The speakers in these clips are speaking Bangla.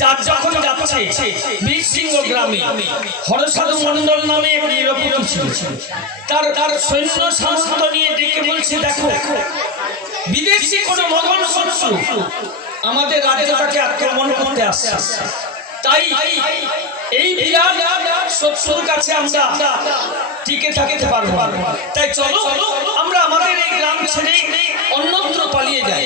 চাঁদ যখন যাচ্ছে, বীরসিংহ গ্রামে, হরসাধু মন্ডল নামে এক নিরপতি ছিল। তার তার সৈন্য সামন্ত নিয়ে ডেকে বলছে, দেখো, বিদেশি কোন মগন শত্রু আমাদের রাজ্যটাকে আক্রমণ করতে আসছে। তাই এই বিরাট শত্রুর কাছে আমরা টিকে থাকতে পারব তাই চলো আমাদের এই গ্রাম ছেড়ে অন্যত্র পালিয়ে যাই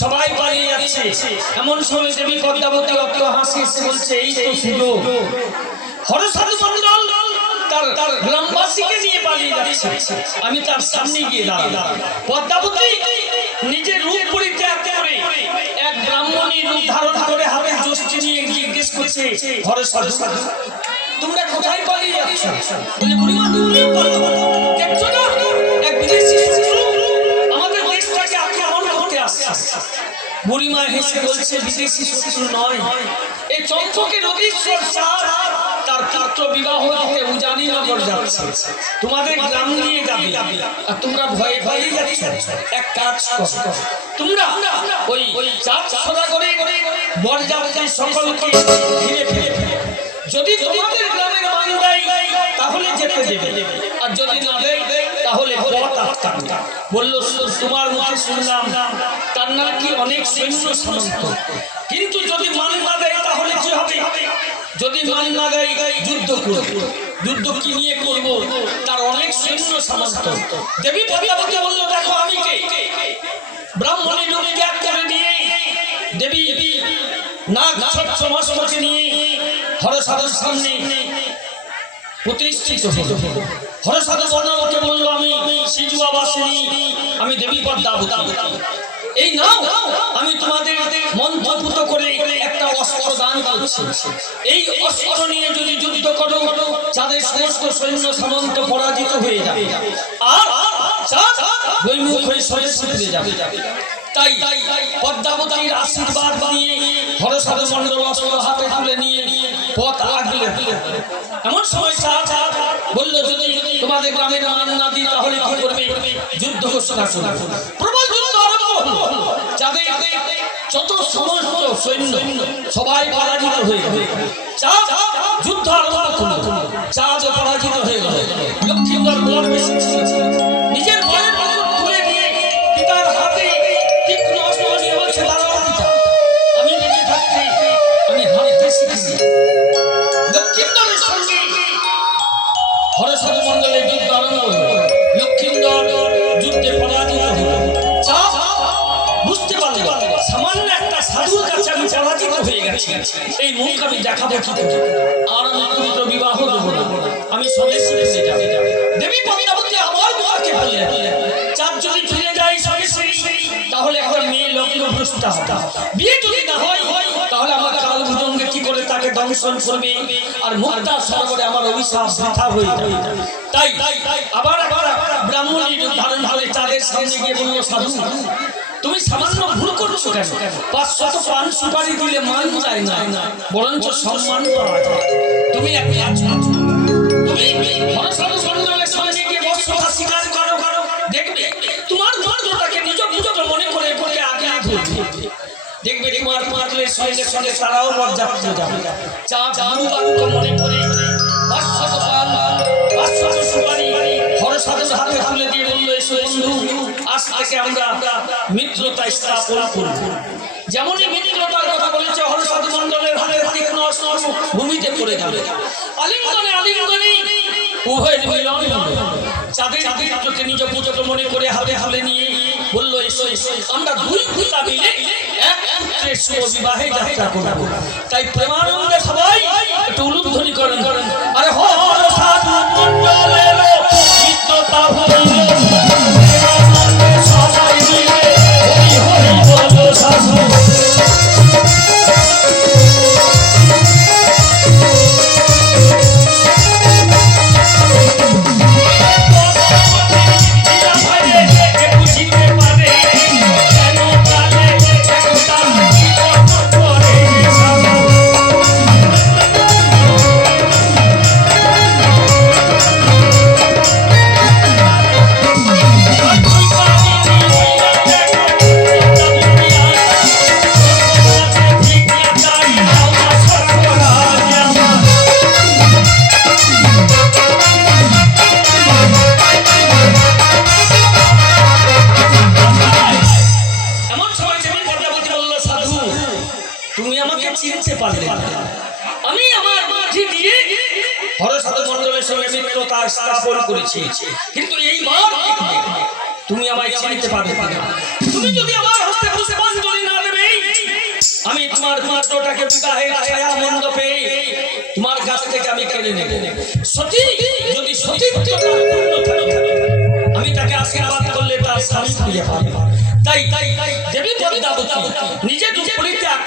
সবাই পালিয়ে যাচ্ছে। এমন সময় দেবী পদ্মাবতী অত্র হাসি বলছে, এই তো সুযোগ। মন্ডল পালিয়ে আমি তার সামনে গিয়ে পদ্মাবতী নিজের রূপ পরিত্যাগ করে এক ব্রাহ্মণী রূপ ধারণ করে হাতে যষ্টি নিয়ে জিজ্ঞেস করছে হরসাধু তোমরা কোথায় পালিয়ে যাচ্ছ? বুড়িমা হেসে বলছে, বিদেশি শত্রু নয়। এই চঞ্চকে নদীশ্বর তার পুত্র বিবাহ দিতে উজানি নগর যাচ্ছে। তোমাদের গ্রাম দিয়ে যাবে। আর তোমরা ভয়ে ভয়ে যাচ্ছ। এক কাজ তোমরা ওই ওই চাঁদ সদা করে বরযাত্রী সকলকে ঘিরে ফিরে যদি তোমাদের গ্রামের মান দেয় তাহলে যেতে দেবে আর যদি না দেয় তাহলে পথ আটকাবে বলল "শু- তোমার মুখে শুনলাম। তার নাকি অনেক সৈন্য সামন্ত? কিন্তু যদি মান না দেয় তাহলে কি হবে? যদি মান না দেয়, যুদ্ধ করব। যুদ্ধ কি নিয়ে করব? তার অনেক সৈন্য সামন্ত। দেবী পদ্মাবতী বলল, দেখো আমি কে? ব্রাহ্মণী রূপ ত্যাগ করে নিয়ে দেবী নাগ ছোট্ট মস্তকে নিয়ে হরসাধুর সামনে প্রতিষ্ঠিত হলো। হরসাধু বর্ণাবকে বলল আমি সিজু বাবাসিনী আমি দেবী পদ্মাবতী এই নাও, আমি তোমাদের মন্ত্রপুত করে একটা অস্ত্র দান করছি। এই অস্ত্র নিয়ে যদি যুদ্ধ করো, যাদের সমস্ত সৈন্য সামন্ত পরাজিত হয়ে যাবে, আর চাঁদ বৈমুখ হয়ে সরে যাবে। তাই পদ্মাবতীর আশীর্বাদ নিয়ে হরসাধু মন্ডল অস্ত্র হাতে তুলে নিয়ে পথ আগলে এমন সময় চাঁদ বলল, যদি তোমাদের গ্রামের মান না দিই, তাহলে কি করবে? যুদ্ধ ঘোষণা করবে প্রবল যুদ্ধ আরম্ভ হলো। যাদের যত সমস্ত সৈন্য সবাই পরাজিত হয়ে চাঁদ যুদ্ধ আরম্ভ করল। চাঁদ পরাজিত হয়ে হয়ে গেছি এই মুখ আমি দেখাবো কি আর আমি পুত্র বিবাহ দেবো না আমি স্বদেশী দেশে যাবে দেবী পদ্মাবতী আমার মাকে বললেন চাঁদ যদি ফিরে যায় স্বদেশী তাহলে একটা মেয়ে লগ্ন ভ্রষ্ট বিয়ে যদি না হয় তাহলে আমার কাল ভুজঙ্গে কি করে তাকে দংশন করবে আর মুক্তার সরোবরে আমার অভিশাপ বৃথা হয়ে যাবে তাই আবার আবার ব্রাহ্মণী ধারণ করে চাঁদের সামনে গিয়ে বলল সাধু তুমি সামান্য ভুল করছ কেন? পাঁচশত পান সুপারি দিলে মান যায় না, বরঞ্চ সম্মান তুমি এক করো। তুমি দেখবে, তোমার মন্ত্রটাকে নিজ পুজো মনে দেখবে সঙ্গে তারাও বরযাত্রী যাবে। চা চারু মনে করে। সুপারি হরসাধুর হাতে তুলে দিয়ে বলল, এসো, বন্ধু, আজ থেকে আমরা মিত্রতা স্থাপন করব। যেমনই মিত্রতার কথা বলেছে হরসাধু মণ্ডলের হাতের তীক্ষ্ণ অস্ত্র ভূমিতে পড়ে যাবে আলিঙ্গনে আলিঙ্গনে উভয় মিলন। চাঁদের চিত্রকে নিজ পুজোকে মনে করে হাতে হাতে নিয়ে বলল, এসো এসো আমরা দুই পিতা মিলে এক পুত্রের শুভ বিবাহে যাত্রা করব। তাই প্রেমানন্দে সবাই একটু উলুধ্বনি করেন। আরে হর পারলেন না। আমি আমার মাটি দিয়ে হরসাধু মন্ডলের সঙ্গে মিত্রতা স্থাপন করেছি। কিন্তু এই মার তুমি আমায় চিনতে পারবে না। তুমি যদি আমার হস্তে পুষ্পাঞ্জলি না দেবে আমি তোমার মাত্রটাকে বিবাহের ছায়া মণ্ডপে তোমার কাছ থেকে আমি কেড়ে নেব। সতী যদি সতী আমি তাকে আশীর্বাদ করলে তার স্বামী ফিরে পাবে। তাই তাই তাই দেবী পদ্মাবতী নিজে দুপুরিতে